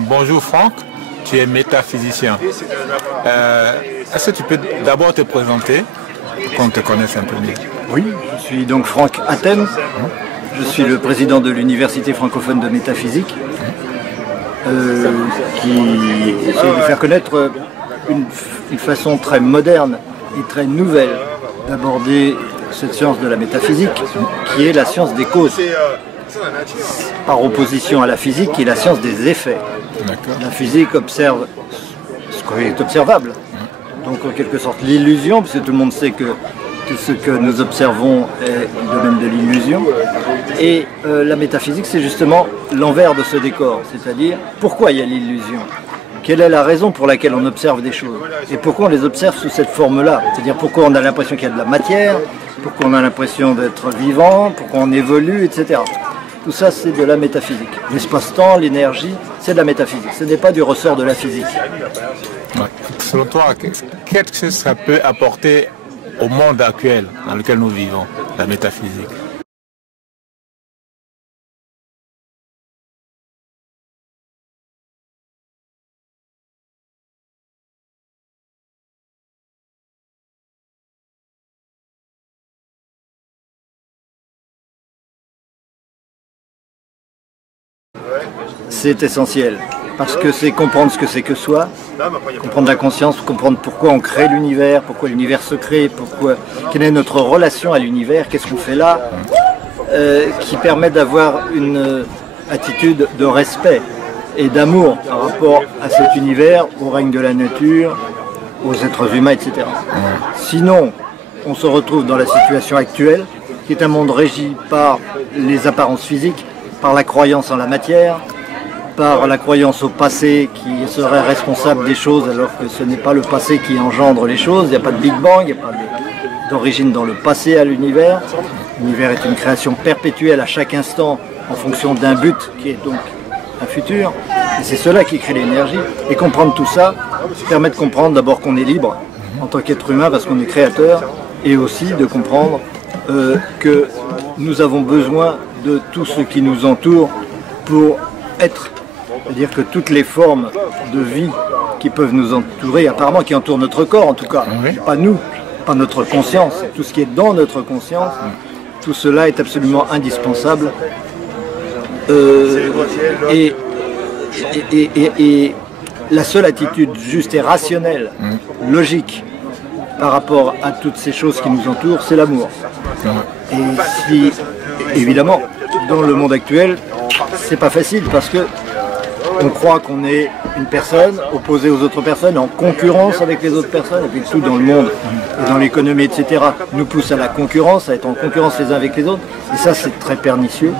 Bonjour Franck, tu es métaphysicien. Est-ce que tu peux d'abord te présenter pour qu'on te connaisse un peu mieux? Oui, je suis donc Franck Atem. Je suis le président de l'Université francophone de métaphysique qui essaie de faire connaître une façon très moderne et très nouvelle d'aborder cette science de la métaphysique qui est la science des causes, par opposition à la physique qui est la science des effets. La physique observe ce qui est observable, donc en quelque sorte l'illusion, puisque tout le monde sait que tout ce que nous observons est du domaine de l'illusion. Et la métaphysique, c'est justement l'envers de ce décor, c'est-à-dire pourquoi il y a l'illusion, quelle est la raison pour laquelle on observe des choses, et pourquoi on les observe sous cette forme-là, c'est-à-dire pourquoi on a l'impression qu'il y a de la matière, pourquoi on a l'impression d'être vivant, pourquoi on évolue, etc. Tout ça, c'est de la métaphysique. L'espace-temps, l'énergie, c'est de la métaphysique. Ce n'est pas du ressort de la physique. Ouais. Selon toi, qu'est-ce que ça peut apporter au monde actuel dans lequel nous vivons, la métaphysique? C'est essentiel, parce que c'est comprendre ce que c'est que soi, comprendre la conscience, comprendre pourquoi on crée l'univers, pourquoi l'univers se crée, quelle est notre relation à l'univers, qu'est-ce qu'on fait là, qui permet d'avoir une attitude de respect et d'amour par rapport à cet univers, au règne de la nature, aux êtres humains, etc. Sinon, on se retrouve dans la situation actuelle, qui est un monde régi par les apparences physiques, par la croyance en la matière, par la croyance au passé qui serait responsable des choses alors que ce n'est pas le passé qui engendre les choses, il n'y a pas de Big Bang, il n'y a pas d'origine dans le passé à l'univers. L'univers est une création perpétuelle à chaque instant en fonction d'un but qui est donc un futur. Et c'est cela qui crée l'énergie. Et comprendre tout ça permet de comprendre d'abord qu'on est libre en tant qu'être humain parce qu'on est créateur, et aussi de comprendre que nous avons besoin de tout ce qui nous entoure pour être. C'est-à-dire que toutes les formes de vie qui peuvent nous entourer, apparemment qui entourent notre corps en tout cas, pas nous, pas notre conscience, tout ce qui est dans notre conscience, tout cela est absolument indispensable. Et la seule attitude juste et rationnelle, logique, par rapport à toutes ces choses qui nous entourent, c'est l'amour. Et si, évidemment, dans le monde actuel, c'est pas facile parce que on croit qu'on est une personne opposée aux autres personnes, en concurrence avec les autres personnes, et puis tout dans le monde et dans l'économie, etc., nous pousse à la concurrence, à être en concurrence les uns avec les autres, et ça c'est très pernicieux.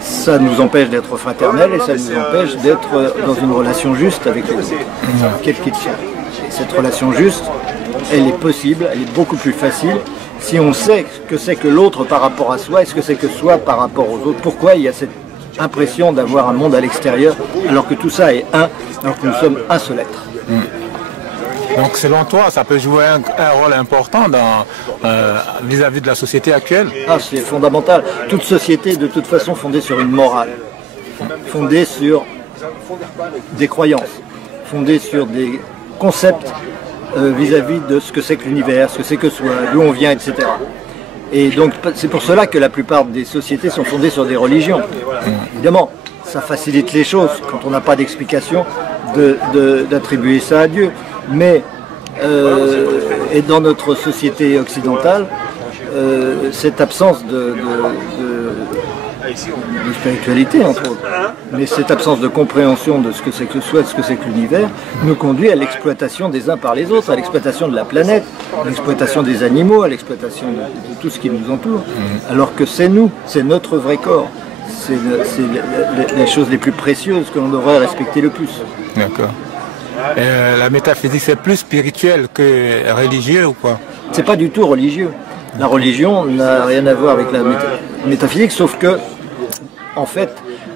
Ça nous empêche d'être fraternels et ça nous empêche d'être dans une relation juste avec les autres, quel qu'il soit. Et cette relation juste, elle est possible, elle est beaucoup plus facile si on sait ce que c'est que l'autre par rapport à soi et ce que c'est que soi par rapport aux autres. Pourquoi il y a cette impression d'avoir un monde à l'extérieur alors que tout ça est un, alors que nous sommes un seul être. Donc selon toi, ça peut jouer un rôle important vis-à-vis de la société actuelle? Ah, c'est fondamental. Toute société est de toute façon fondée sur une morale, fondée sur des croyances, fondée sur des concepts vis-à-vis de ce que c'est que l'univers, ce que c'est que soi, d'où on vient, etc. Et donc c'est pour cela que la plupart des sociétés sont fondées sur des religions. Évidemment, ça facilite les choses quand on n'a pas d'explication d'attribuer ça à Dieu. Mais et dans notre société occidentale, cette absence de spiritualité, entre autres, mais cette absence de compréhension de ce que c'est que le soi, de ce que c'est que l'univers, nous conduit à l'exploitation des uns par les autres, à l'exploitation de la planète, à l'exploitation des animaux, à l'exploitation de tout ce qui nous entoure, alors que c'est nous, c'est notre vrai corps, c'est les choses les plus précieuses que l'on devrait respecter le plus. D'accord. La métaphysique, c'est plus spirituel que religieux ou quoi? C'est pas du tout religieux. La religion n'a rien à voir avec la métaphysique, sauf que, en fait,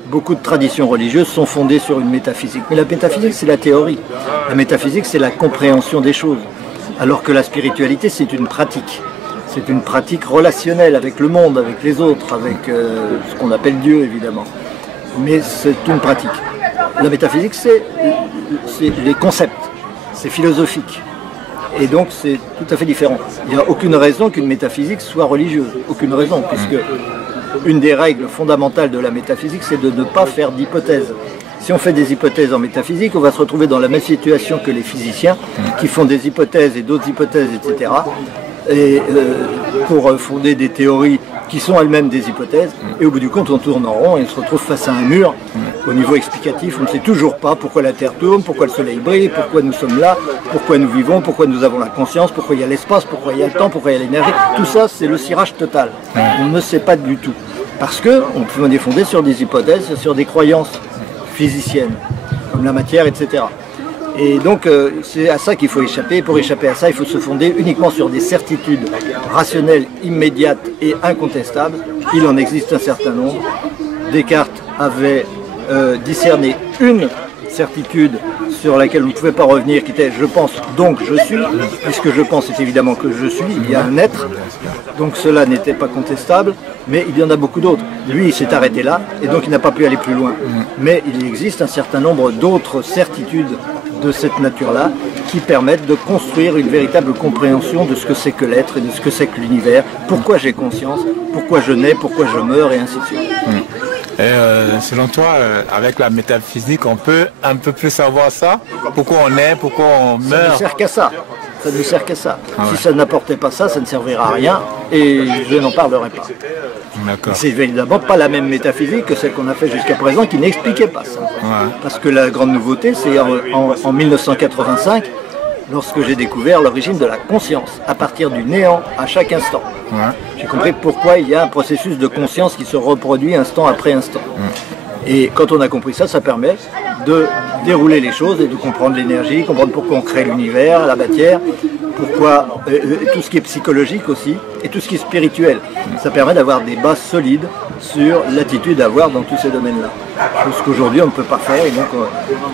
beaucoup de traditions religieuses sont fondées sur une métaphysique. Mais la métaphysique, c'est la théorie. La métaphysique, c'est la compréhension des choses. Alors que la spiritualité, c'est une pratique. C'est une pratique relationnelle avec le monde, avec les autres, avec ce qu'on appelle Dieu, évidemment. Mais c'est une pratique. La métaphysique, c'est les concepts, c'est philosophique. Et donc c'est tout à fait différent. Il n'y a aucune raison qu'une métaphysique soit religieuse. Aucune raison, puisque une des règles fondamentales de la métaphysique, c'est de ne pas faire d'hypothèses. Si on fait des hypothèses en métaphysique, on va se retrouver dans la même situation que les physiciens, qui font des hypothèses et d'autres hypothèses, etc. Et pour fonder des théories qui sont elles-mêmes des hypothèses, et au bout du compte on tourne en rond et on se retrouve face à un mur. Au niveau explicatif, on ne sait toujours pas pourquoi la Terre tourne, pourquoi le Soleil brille, pourquoi nous sommes là, pourquoi nous vivons, pourquoi nous avons la conscience, pourquoi il y a l'espace, pourquoi il y a le temps, pourquoi il y a l'énergie. Tout ça, c'est le cirage total. On ne sait pas du tout. Parce qu'on peut les fonder sur des hypothèses, sur des croyances physiciennes, comme la matière, etc. Et donc c'est à ça qu'il faut échapper. Pour échapper à ça, il faut se fonder uniquement sur des certitudes rationnelles, immédiates et incontestables. Il en existe un certain nombre. Descartes avait discerné une certitude sur laquelle on ne pouvait pas revenir, qui était « je pense, donc je suis », puisque je pense, c'est évidemment que je suis, il y a un être, donc cela n'était pas contestable, mais il y en a beaucoup d'autres. Lui, il s'est arrêté là, et donc il n'a pas pu aller plus loin. Mais il existe un certain nombre d'autres certitudes de cette nature-là, qui permettent de construire une véritable compréhension de ce que c'est que l'être et de ce que c'est que l'univers, pourquoi j'ai conscience, pourquoi je nais, pourquoi je meurs, et ainsi de suite. Et selon toi, avec la métaphysique, on peut un peu plus savoir ça? Pourquoi on est, pourquoi on meurt? Ça ne sert qu'à ça. Ça ne sert qu'à ça. Si ça n'apportait pas ça, ça ne servira à rien et je n'en parlerai pas. C'est évidemment pas la même métaphysique que celle qu'on a fait jusqu'à présent qui n'expliquait pas ça. Parce que la grande nouveauté, c'est en 1985, lorsque j'ai découvert l'origine de la conscience, à partir du néant à chaque instant. J'ai compris pourquoi il y a un processus de conscience qui se reproduit instant après instant. Et quand on a compris ça, ça permet de dérouler les choses et de comprendre l'énergie, comprendre pourquoi on crée l'univers, la matière, pourquoi tout ce qui est psychologique aussi, et tout ce qui est spirituel. Ça permet d'avoir des bases solides sur l'attitude à avoir dans tous ces domaines-là. Chose qu'aujourd'hui on ne peut pas faire, et donc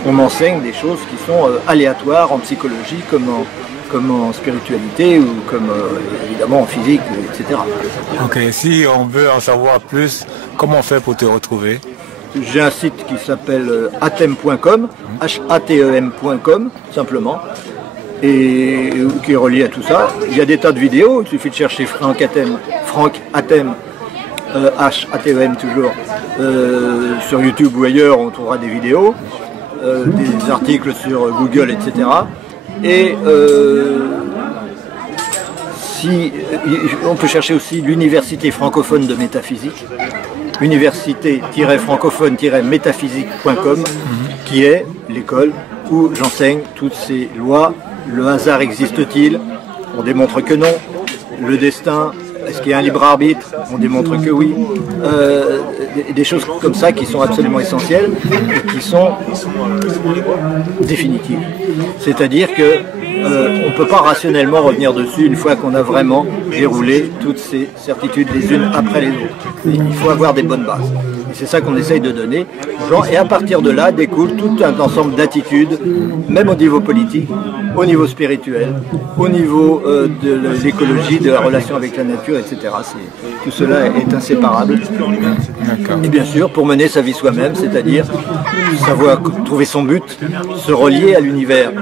on enseigne des choses qui sont aléatoires en psychologie comme en spiritualité ou comme évidemment en physique, etc. Ok, si on veut en savoir plus, comment on fait pour te retrouver? J'ai un site qui s'appelle atem.com, hatem.com simplement, et qui est relié à tout ça. Il y a des tas de vidéos, il suffit de chercher Franck Atem, H-A-T-E-M toujours, sur YouTube ou ailleurs, on trouvera des vidéos, des articles sur Google, etc. Et on peut chercher aussi l'université francophone de métaphysique, université-francophone-métaphysique.com, qui est l'école où j'enseigne toutes ces lois. Le hasard existe-t-il? On démontre que non. Le destin, est-ce qu'il y a un libre arbitre? On démontre que oui. Des choses comme ça qui sont absolument essentielles et qui sont définitives. C'est-à-dire que on ne peut pas rationnellement revenir dessus une fois qu'on a vraiment déroulé toutes ces certitudes les unes après les autres. Il faut avoir des bonnes bases. Et c'est ça qu'on essaye de donner aux gens. Et à partir de là découle tout un ensemble d'attitudes, même au niveau politique, au niveau spirituel, au niveau de l'écologie, de la relation avec la nature, etc. Tout cela est inséparable. Et bien sûr, pour mener sa vie soi-même, c'est-à-dire savoir trouver son but, se relier à l'univers,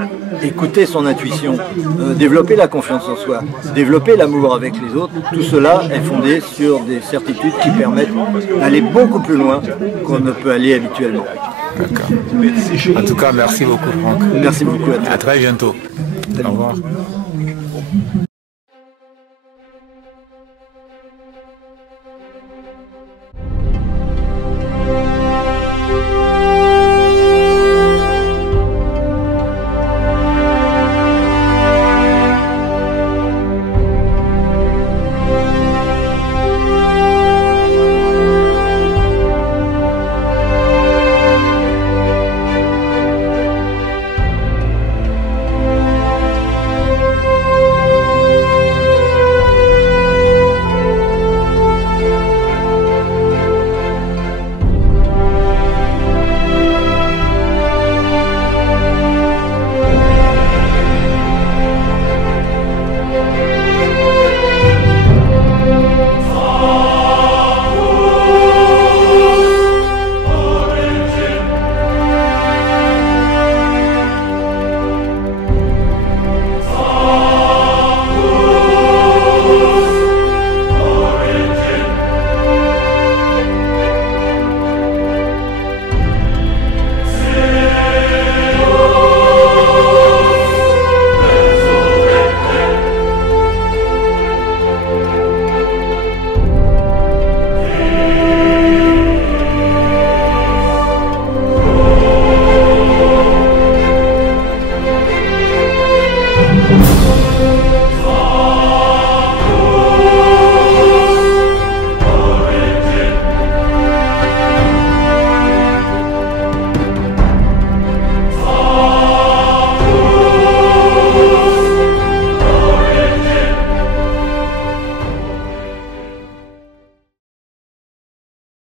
écouter son intuition, développer la confiance en soi, développer l'amour avec les autres, tout cela est fondé sur des certitudes qui permettent d'aller beaucoup plus loin qu'on ne peut aller habituellement. D'accord. En tout cas, merci beaucoup Franck. Merci beaucoup à toi. À très bientôt. Salut. Au revoir.